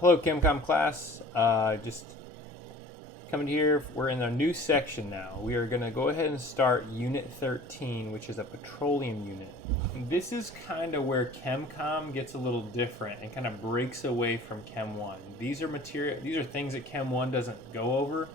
Hello, ChemComm class. Just coming here. We're in a new section now. We are going to go ahead and start Unit 13, which is a petroleum unit. And this is kind of where ChemComm gets a little different and kind of breaks away from Chem 1. These are things that Chem 1 doesn't go over.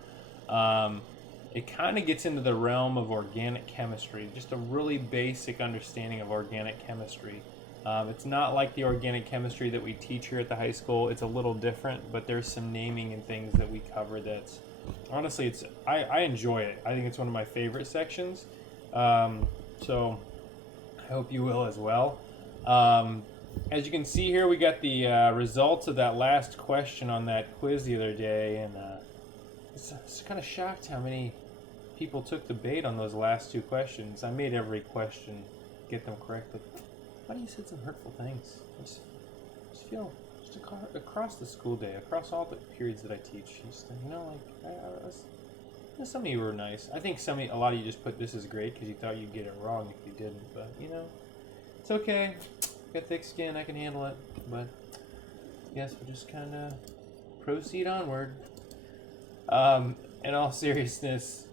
It kind of gets into the realm of organic chemistry, just a really basic understanding of organic chemistry. It's not like the organic chemistry that we teach here at the high school. It's a little different, but there's some naming and things that we cover that's, honestly, I enjoy it. I think it's one of my favorite sections. So I hope you will as well. As you can see here, we got the results of that last question on that quiz the other day, and it's kind of shocked how many people took the bait on those last two questions. I made every question get them correct, but why do you said some hurtful things? I just feel just across the school day, across all the periods that I teach, just, some of you were nice. I think a lot of you just put this is great because you thought you'd get it wrong if you didn't, but it's okay. Got thick skin, I can handle it. But yes, we'll just kind of proceed onward. In all seriousness,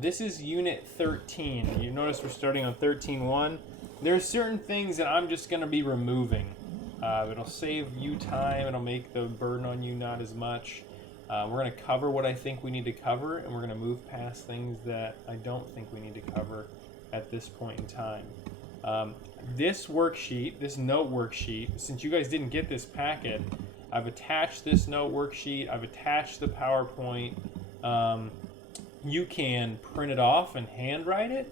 this is Unit 13. You notice we're starting on 13.1. There are certain things that I'm just going to be removing. It'll save you time. It'll make the burden on you not as much. We're going to cover what I think we need to cover, and we're going to move past things that I don't think we need to cover at this point in time. This worksheet, this note worksheet, since you guys didn't get this packet, I've attached this note worksheet. I've attached the PowerPoint. You can print it off and handwrite it,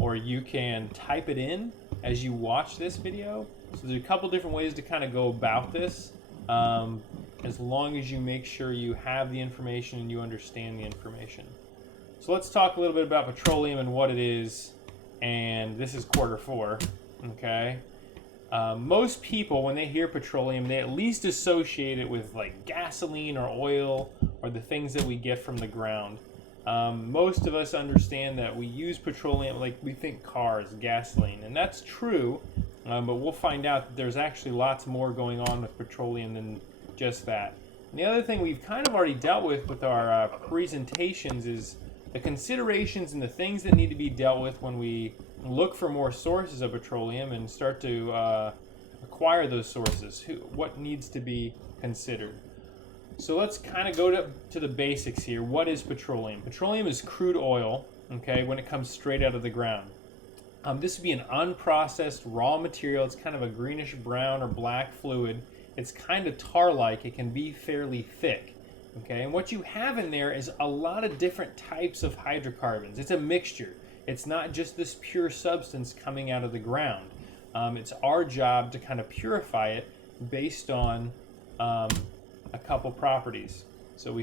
or you can type it in as you watch this video. So there's a couple different ways to kind of go about this, as long as you make sure you have the information and you understand the information. So let's talk a little bit about petroleum and what it is, and this is quarter 4, okay? Most people, when they hear petroleum, they at least associate it with like gasoline or oil or the things that we get from the ground. Most of us understand that we use petroleum, like we think cars, gasoline, and that's true, but we'll find out that there's actually lots more going on with petroleum than just that. And the other thing we've kind of already dealt with our presentations is the considerations and the things that need to be dealt with when we look for more sources of petroleum and start to acquire those sources. What needs to be considered? So let's kind of go to the basics here. What is petroleum? Petroleum is crude oil, okay, when it comes straight out of the ground. This would be an unprocessed raw material. It's kind of a greenish brown or black fluid. It's kind of tar-like. It can be fairly thick, okay? And what you have in there is a lot of different types of hydrocarbons. It's a mixture. It's not just this pure substance coming out of the ground. It's our job to kind of purify it based on a couple properties. So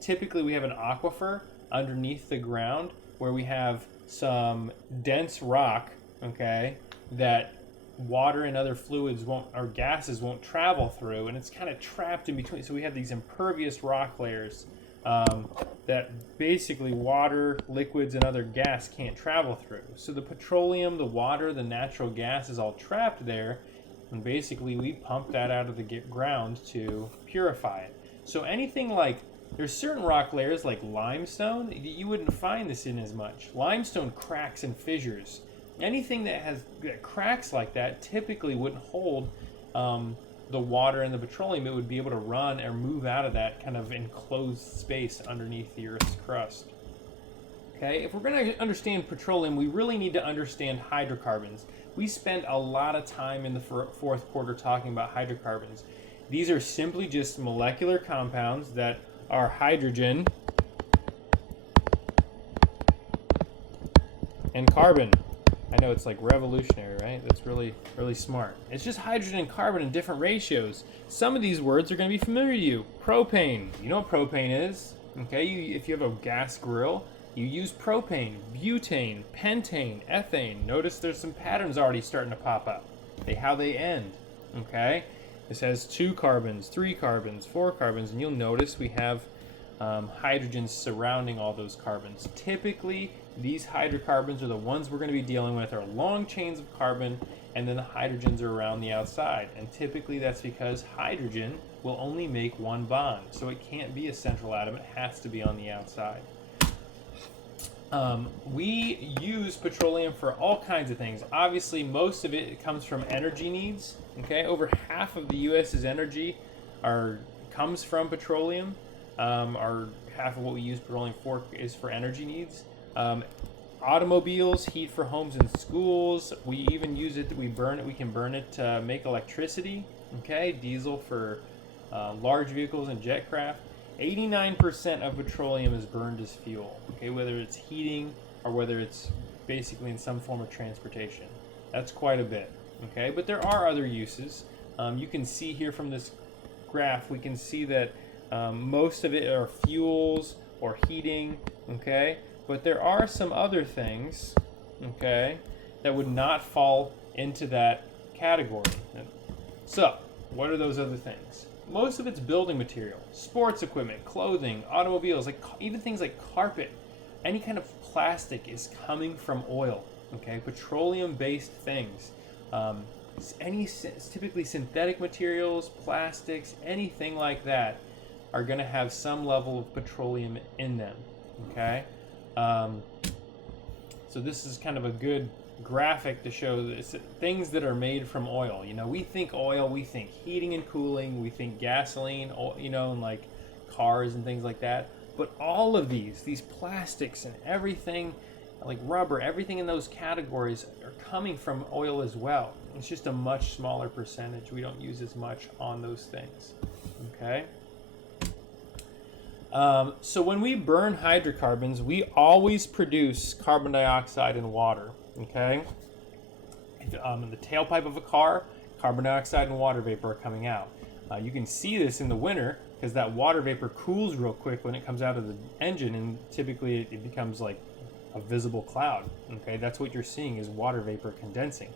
typically we have an aquifer underneath the ground where we have some dense rock, okay, that water and other fluids or gases won't travel through, and it's kind of trapped in between. So we have these impervious rock layers that basically water, liquids, and other gas can't travel through. So the petroleum, the water, the natural gas is all trapped there, and basically we pump that out of the ground to purify it. So anything like, there's certain rock layers like limestone, you wouldn't find this in as much. Limestone cracks and fissures. Anything that cracks like that typically wouldn't hold the water and the petroleum. It would be able to run or move out of that kind of enclosed space underneath the Earth's crust. Okay, if we're going to understand petroleum, we really need to understand hydrocarbons. We spent a lot of time in the fourth quarter talking about hydrocarbons. These are simply just molecular compounds that are hydrogen and carbon. I know it's like revolutionary, right? That's really, really smart. It's just hydrogen and carbon in different ratios. Some of these words are going to be familiar to you. Propane. You know what propane is, okay? If you have a gas grill, you use propane, butane, pentane, ethane. Notice there's some patterns already starting to pop up. How they end, okay? This has 2 carbons, 3 carbons, 4 carbons, and you'll notice we have hydrogens surrounding all those carbons. Typically, these hydrocarbons are the ones we're going to be dealing with, are long chains of carbon, and then the hydrogens are around the outside. And typically that's because hydrogen will only make one bond, so it can't be a central atom, it has to be on the outside. We use petroleum for all kinds of things. Obviously, most of it comes from energy needs. Okay, over half of the U.S.'s energy comes from petroleum. Or half of what we use petroleum for is for energy needs. Automobiles, heat for homes and schools. We even use it. We burn it. We can burn it to make electricity. Okay, diesel for large vehicles and jet craft. 89% of petroleum is burned as fuel, okay, whether it's heating or whether it's basically in some form of transportation. That's quite a bit, okay, but there are other uses. You can see here from this graph, we can see that most of it are fuels or heating, okay, but there are some other things, okay, that would not fall into that category. So, what are those other things? Most of it's building material, sports equipment, clothing, automobiles, like even things like carpet. Any kind of plastic is coming from oil, okay? Petroleum-based things. Typically synthetic materials, plastics, anything like that are going to have some level of petroleum in them, okay? So this is kind of a good graphic to show this, things that are made from oil. You know, we think oil, we think heating and cooling, we think gasoline, you know, and like cars and things like that. But all of these plastics and everything, like rubber, everything in those categories are coming from oil as well. It's just a much smaller percentage. We don't use as much on those things. Okay. So when we burn hydrocarbons, we always produce carbon dioxide and water. Okay. In the tailpipe of a car, carbon dioxide and water vapor are coming out. You can see this in the winter because that water vapor cools real quick when it comes out of the engine, and typically it becomes like a visible cloud. Okay, that's what you're seeing is water vapor condensing.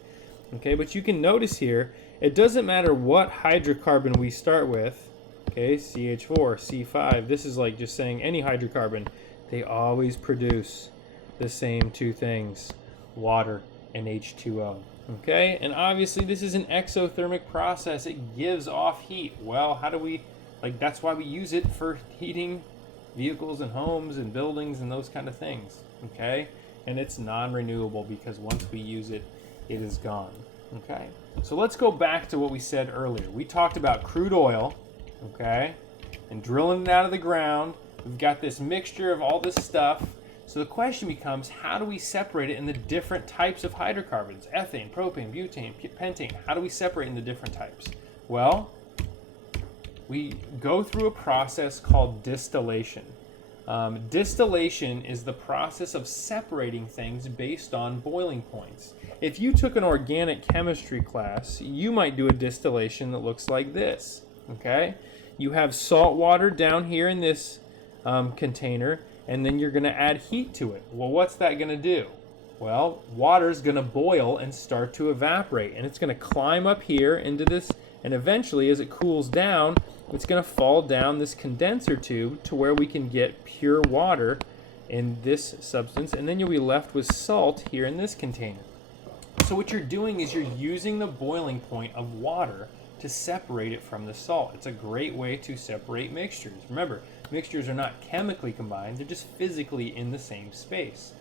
Okay, but you can notice here, it doesn't matter what hydrocarbon we start with. Okay, CH4, C5. This is like just saying any hydrocarbon. They always produce the same two things, water and H2O. Okay, and obviously this is an exothermic process. It gives off heat. Well, how do we, like, that's why we use it for heating vehicles and homes and buildings and those kind of things. Okay, and it's non-renewable because once we use it, it is gone. Okay, so let's go back to what we said earlier. We talked about crude oil, okay, and drilling it out of the ground. We've got this mixture of all this stuff. So the question becomes, how do we separate it in the different types of hydrocarbons? Ethane, propane, butane, pentane. How do we separate in the different types? Well, we go through a process called distillation. Distillation is the process of separating things based on boiling points. If you took an organic chemistry class, you might do a distillation that looks like this. Okay? You have salt water down here in this container, and then you're going to add heat to it. Well, what's that going to do? Well, water's going to boil and start to evaporate, and it's going to climb up here into this, and eventually as it cools down, it's going to fall down this condenser tube to where we can get pure water in this substance, and then you'll be left with salt here in this container. So what you're doing is you're using the boiling point of water to separate it from the salt. It's a great way to separate mixtures. Remember, mixtures are not chemically combined, they're just physically in the same space.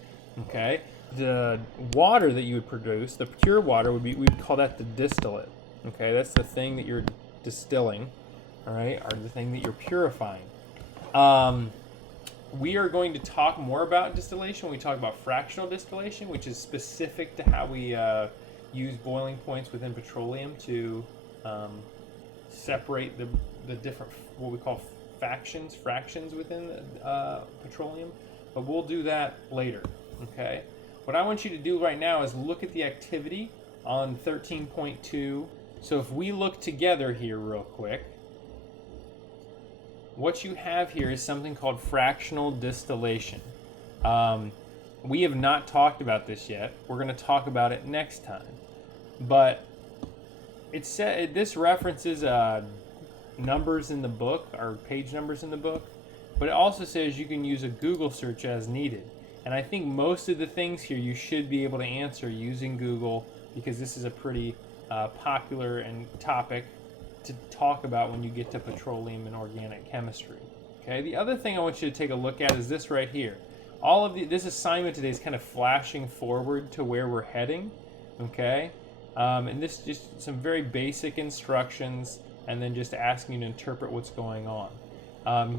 Okay? The water that you would produce, the pure water, we would call that the distillate. Okay, that's the thing that you're distilling, all right, or the thing that you're purifying. We are going to talk more about distillation when we talk about fractional distillation, which is specific to how we use boiling points within petroleum to separate the different, what we call fractions within petroleum, but we'll do that later. Okay, what I want you to do right now is look at the activity on 13.2. So if we look together here real quick, what you have here is something called fractional distillation. We have not talked about this yet. We're going to talk about it next time, but this references numbers in the book, or page numbers in the book, but it also says you can use a Google search as needed. And I think most of the things here you should be able to answer using Google because this is a pretty popular and topic to talk about when you get to petroleum and organic chemistry. Okay, the other thing I want you to take a look at is this right here. All of this assignment today is kind of flashing forward to where we're heading. Okay, and this just some very basic instructions, and then just asking you to interpret what's going on.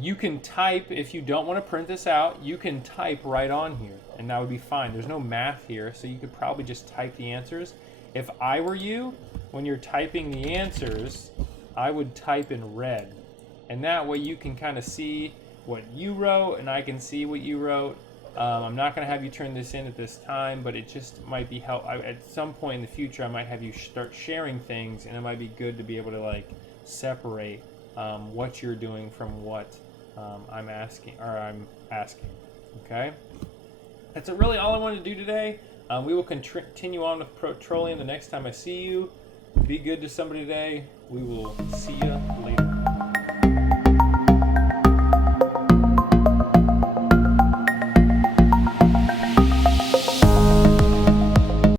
You can type, if you don't want to print this out, you can type right on here, and that would be fine. There's no math here, so you could probably just type the answers. If I were you, when you're typing the answers, I would type in red. And that way you can kind of see what you wrote, and I can see what you wrote. I'm not going to have you turn this in at this time, but it just might be help. At some point in the future, I might have you start sharing things, and it might be good to be able to like separate what you're doing from what I'm asking. Okay, that's really all I wanted to do today. We will continue on with petroleum the next time I see you. Be good to somebody today. We will see you later.